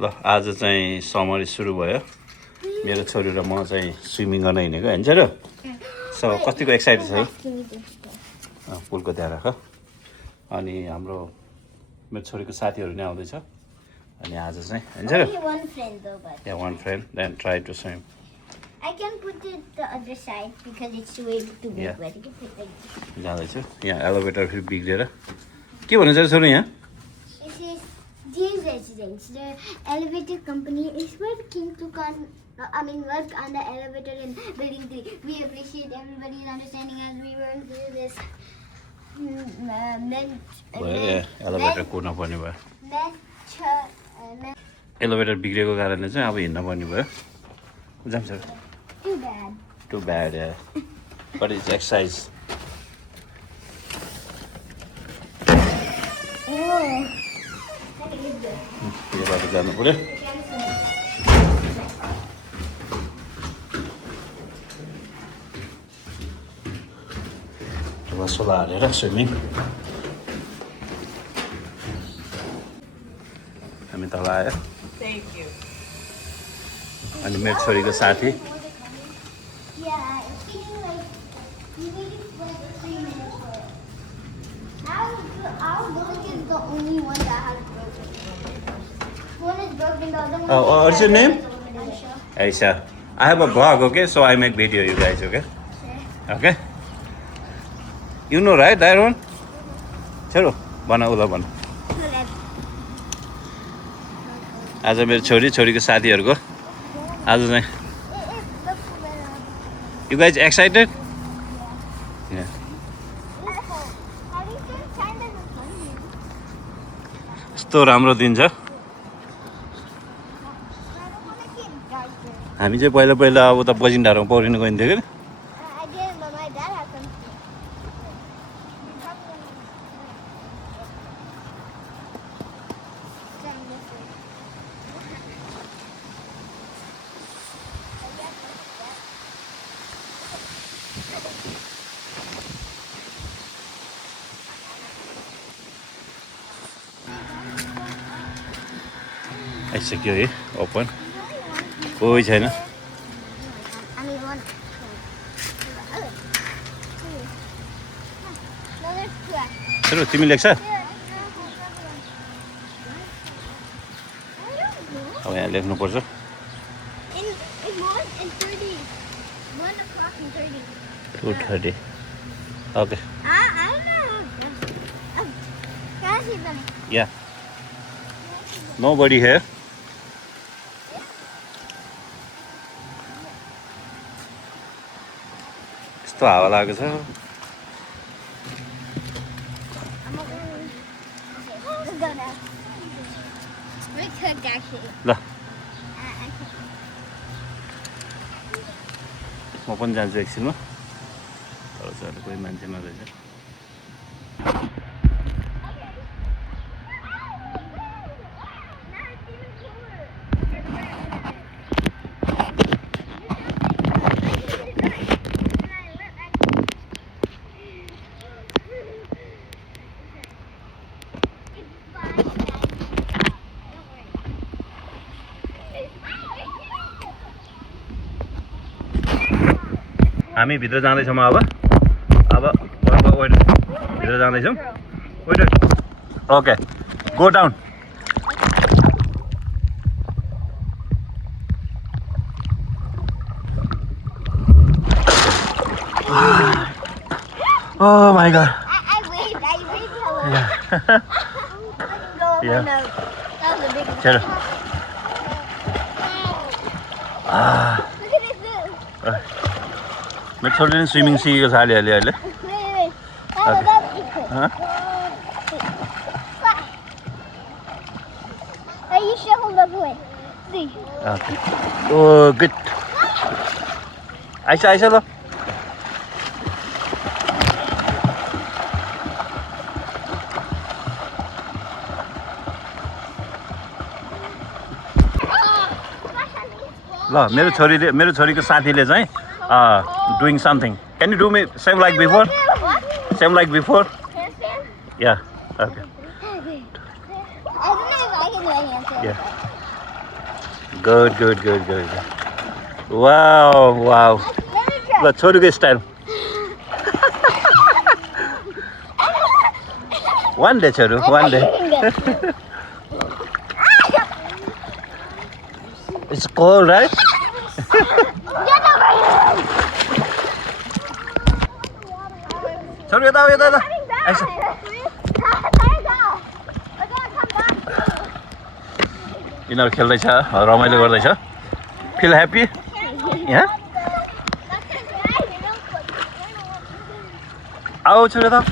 ल आज चाहिँ समर सुरु भयो मेरो छोरी र म चाहिँ स्विमिङ गर्न हिँडेको हैन र सो कतिको एक्साइटेड छ पुलको त्यहाँ राख अनि हाम्रो मेरो छोरीको साथीहरू नै आउँदैछ अनि आज चाहिँ हैन र one friend then try to swim I can put it the other side because it's way too big. Yeah. But you can put like this. जाँदैछु यहाँ एलिभेटर फेरि बिग्रेर के भन्नु छ छोरी यहाँ This is James Residence. The elevator company is working to work on the elevator in building 3. We appreciate everybody's understanding as we run through this. Elevator कुर्न पर्ने भयो एलिभेटर बिग्रेको कारणले चाहिँ अब हिँड्न पर्ने भयो जान्छ Too bad. yeah but it's exercise Oh. यो बाटो जानु पर्यो सोला हालेर स्विमिङ हामी तल आयो अनि मेरो छोरीको साथी Yeah, it's feeling like we waited for like 3 minutes for it. Our book is the only one that has broken. One is broken, the other one. Oh, what's your name? Aisha. Aisha I have a blog okay so I make video you guys okay you know right that one चलो भन उला भन आज मेरो छोरीको साथीहरूको आज चाहिँ You guys excited? Yeah. यस्तो राम्रो दिन छ हामी चाहिँ पहिला अब त बजिन्डारमा पौडिनु गइन्थ्यो कि I did, but my dad has some. आइसक्यो है ओपन कोही छैन I mean, one. No, there's two. चलो तिमी लेख्छ अब यहाँ लेख्नुपर्छ In 1 and 30. 1 o'clock and 30. 2:30 okay I don't know. Can I see them? yeah nobody here यस्तो हावा लागेको छ Let's go now. We're cooked actually. ल म पनि जान्छु एकछिनमा तर चाहिँ अहिले कोही मान्छे नरहेछ हामी भित्र जाँदैछौँ अब वेट भित्र जाँदैछौँ wait okay go down Oh my god. I waved hello. Yeah. Yeah. That was a big one. चलो Look at this. मेरो छोरीले स्विमिङ सिकेको छ अहिले Wait. Oh, Okay. that's Huh? Hey, you should hold up way. See. Okay. Oh, good. Aisha ल ल मेरो छोरीको साथीले चाहिँ doing something can you do me same like before Handstand? yeah okay I don't know if I can do a handstand. yeah good good good good wow wow ल छोरीको style one day छोरू one day it's cold right छोरू यता यता यता ice यिनीहरू खेल्दैछ रमाइलो गर्दैछ फिल ह्याप्पी यहाँ आऊ छोरी त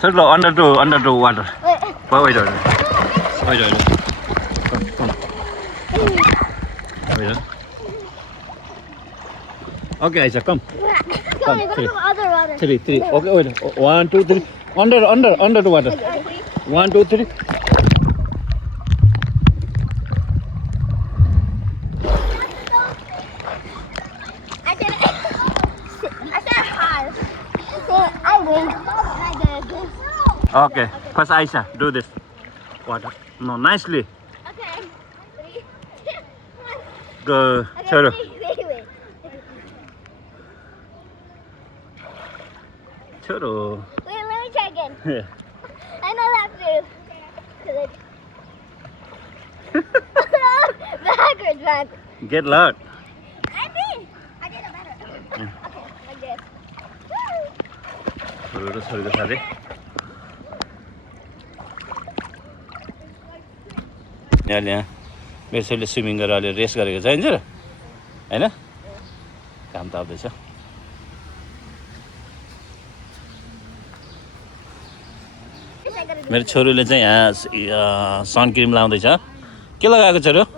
छोरी ल under to water wait okay Aisha come three okay wait 1 2 3 under the water 1 2 3 okay first Aisha do this water no nicely Okay. 3, 2, 1. go Choru Wait. Choru Wait, let me try again. yeah. I know that move. Backwards. Get loud I did it better. Okay, like this. Choru र छोरीको साथै यहाँ मेरो छोरीले swimming गरेर अहिले rest गरेको छ होइन होइन काम त आउँदैछ मेरो छोरीले चाहिँ यहाँ सन क्रिम लाउँदैछ के लगाएको छोरो Oh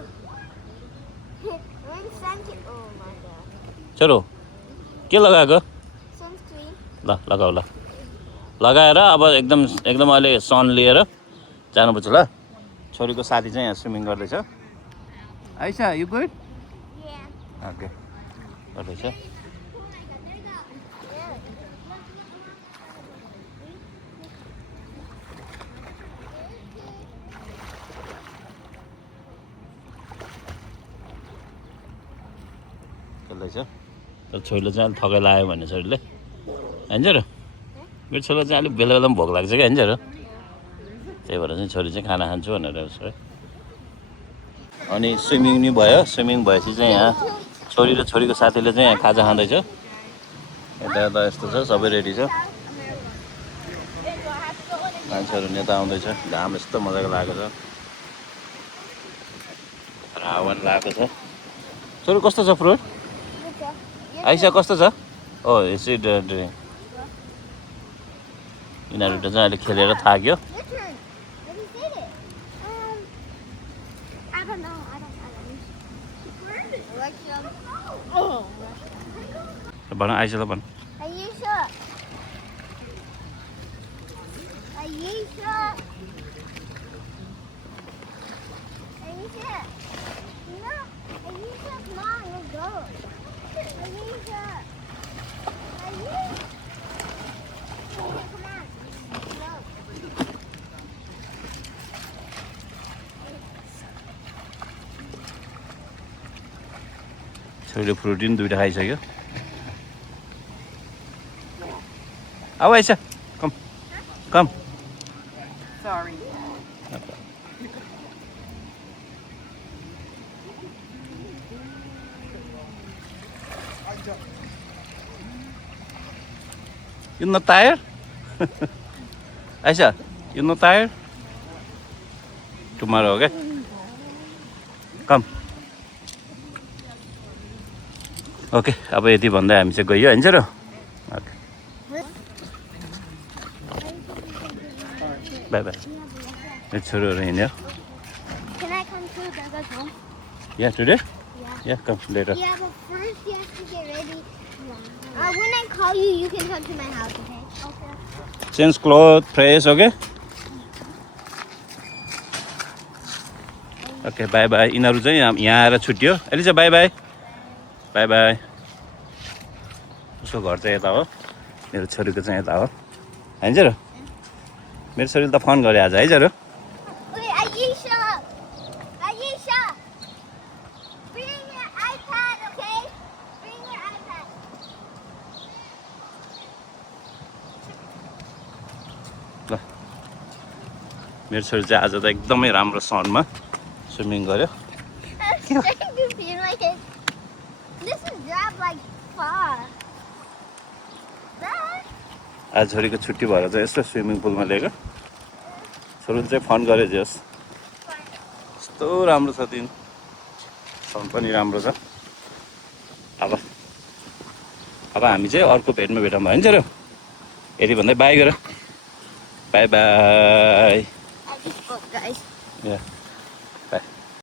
my god. छोरो के लगाएको Sunscreen. ल लगाऊ ल लगाएर अब एकदम अहिले सन लिएर जानुपर्छ ल छोरीको साथी चाहिँ यहाँ स्विमिङ गर्दैछ आइसा यु गुड Yeah. ओके गर्दैछ खेल्दैछ तर छोरीले चाहिँ अलिक थकाइ लाग्यो भने छोरीले होइन र मेरो छोरीलाई चाहिँ अलिक बेला बेला पनि भोक लाग्छ क्या होइन र त्यही भएर चाहिँ छोरी चाहिँ खाना खान्छु भनेर उसो अनि स्विमिङ नि भयो स्विमिङ भएपछि चाहिँ यहाँ छोरी र छोरीको साथीले चाहिँ यहाँ खाजा खाँदैछ यता यता यस्तो छ सबै रेडी छ मान्छेहरू नेता आउँदैछ घाम यस्तो मजाको लागेको छ हावा पनि लागेको छ छोरी कस्तो छ फ्रुट आइसा कस्तो छ ओ यसै यिनीहरू चाहिँ अहिले खेलेर थाक्यो Your turn. Let me say it. I don't know. भन आइसालाई भन Ayesha. No, Ayesha, come on, let's go. Ayesha. Come on. No. छोरीले प्रोटिन दुइटा खाइसक्यो अब आइसा कम Sorry. You not tired? Aisha, you not tired? Tomorrow, okay? Come. Okay, अब यति भन्दै हामी चाहिँ गयो होइन र ओके बाई बाई मेरो छोरीहरू हिँड्यो Can I come too? Can I go home? या टुडे Yeah. या come later Yeah, but first you have to get ready. When I call you, you can come to my house, okay? Okay. Change cloth fresh okay okay by by यिनीहरू चाहिँ यहाँ आएर छुट्यो अहिले चाहिँ by by by by उसको घर चाहिँ यता हो मेरो छोरीको चाहिँ यता हो होइन जरो मेरो छोरीले त फोन गरे आज है जरो Wait, Ayesha! Ayesha! Bring your iPad, okay? Bring your iPad. ल मेरो छोरी चाहिँ आज त एकदमै राम्रो सनमा स्विमिङ गर्यो I'm trying to feel my head. This is dropped like far. Dad? आज छोरीको छुट्टी भएर चाहिँ यसो स्विमिङ पुलमा लिएको छोरीले चाहिँ फोन गरे जस कस्तो राम्रो छ दिन सन पनि राम्रो छ अब हामी चाहिँ अर्को भेटमा भेटौँ भन्छ र यति भन्दै बाई गर by by I just spoke, guys. या